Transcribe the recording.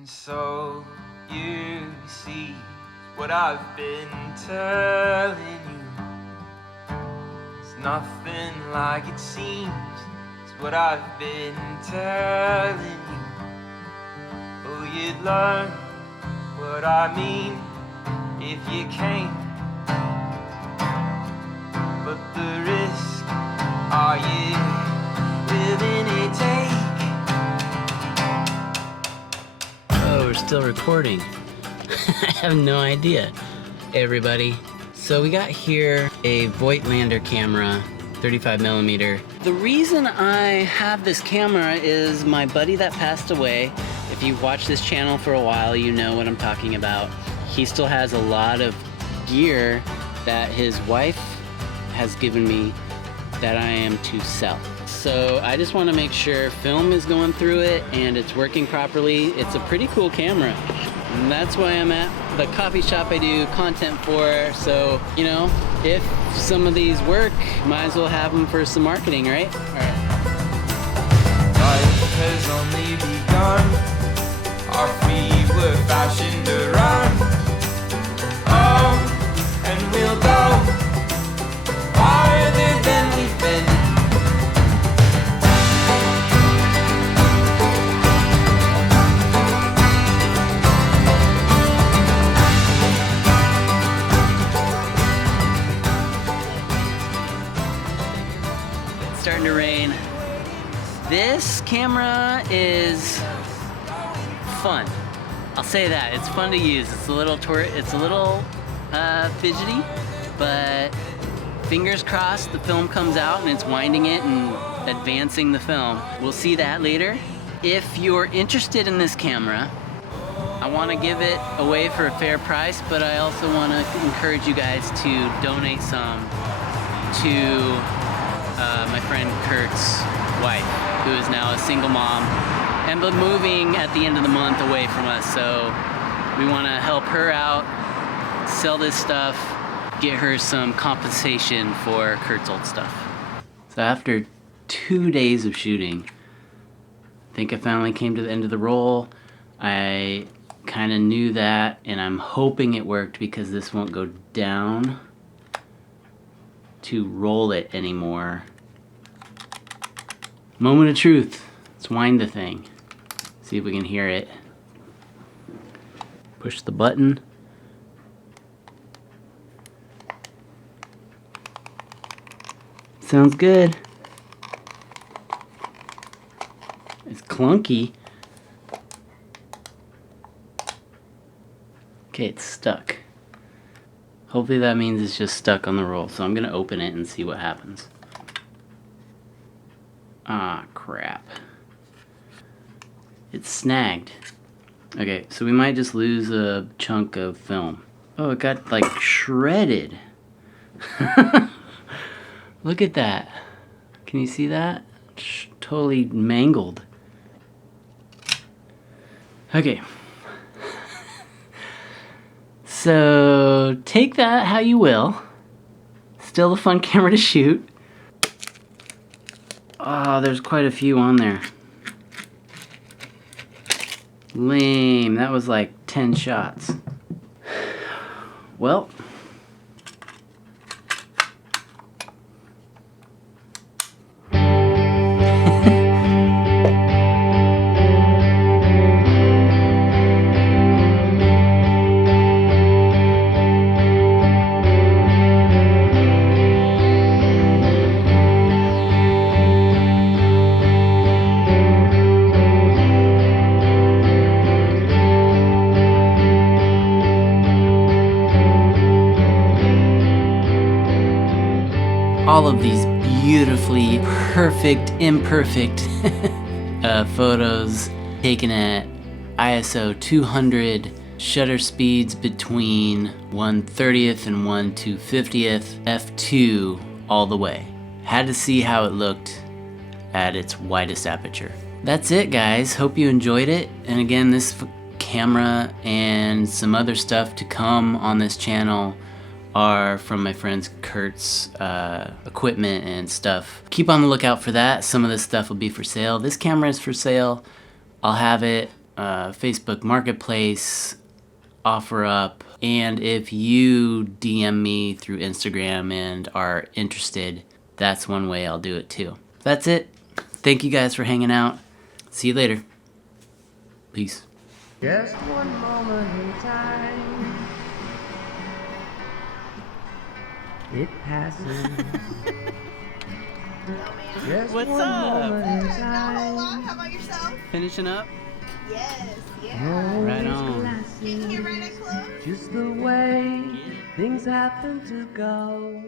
And so you see what I've been telling you. It's nothing like it seems. It's what I've been telling you. Oh, you'd learn what I mean if you came. But the risk, are you willing to take? Oh, we're still recording. I have no idea. Hey everybody. So we got here a Voigtlander camera, 35mm. The reason I have this camera is my buddy that passed away. If you've watched this channel for a while, you know what I'm talking about. He still has a lot of gear that his wife has given me that I am to sell. So I just want to make sure film is going through it and it's working properly. It's a pretty cool camera. And that's why I'm at the coffee shop I do content for. So, you know, if some of these work, might as well have them for some marketing, right? All right. Life has only begun. Our feet were fashioned to run. Oh, and we'll go farther than we've been. It's starting to rain. This camera is fun. I'll say that. It's fun to use. It's a little fidgety, but fingers crossed the film comes out and it's winding it and advancing the film. We'll see that later. If you're interested in this camera, I want to give it away for a fair price, but I also want to encourage you guys to donate some to my friend Kurt's wife, who is now a single mom and but moving at the end of the month away from us. So we want to help her out, sell this stuff, get her some compensation for Kurt's old stuff. So after 2 days of shooting, I think I finally came to the end of the roll. I kind of knew that, and I'm hoping it worked because this won't go down to roll it anymore. Moment of truth. Let's wind the thing. See if we can hear it. Push the button. Sounds good. It's clunky. Okay, it's stuck. Hopefully that means it's just stuck on the roll. So I'm gonna open it and see what happens. Ah, crap. It's snagged. Okay, so we might just lose a chunk of film. Oh, it got like shredded. Look at that. Can you see that? Totally mangled. Okay. So take that how you will. Still a fun camera to shoot. Oh, there's quite a few on there. Lame. That was like 10 shots. Well. All of these beautifully perfect, imperfect photos taken at ISO 200, shutter speeds between 1/30th and 1/250th, f2 all the way. Had to see how it looked at its widest aperture. That's it, guys. Hope you enjoyed it. And again, this camera and some other stuff to come on this channel are from my friend's Kurt's equipment and stuff. Keep on the lookout for that. Some of this stuff will be for sale. This camera is for sale. I'll have it Facebook Marketplace, OfferUp, and if you DM me through Instagram and are interested, that's one way I'll do it too. That's it. Thank you guys for hanging out. See you later. Peace. Just one moment in time. It passes. Just What's one up? moment in Not a whole lot. time. How about yourself? Finishing up? Yes, yeah. Right on. Getting here right at close. Just the way things happen to go.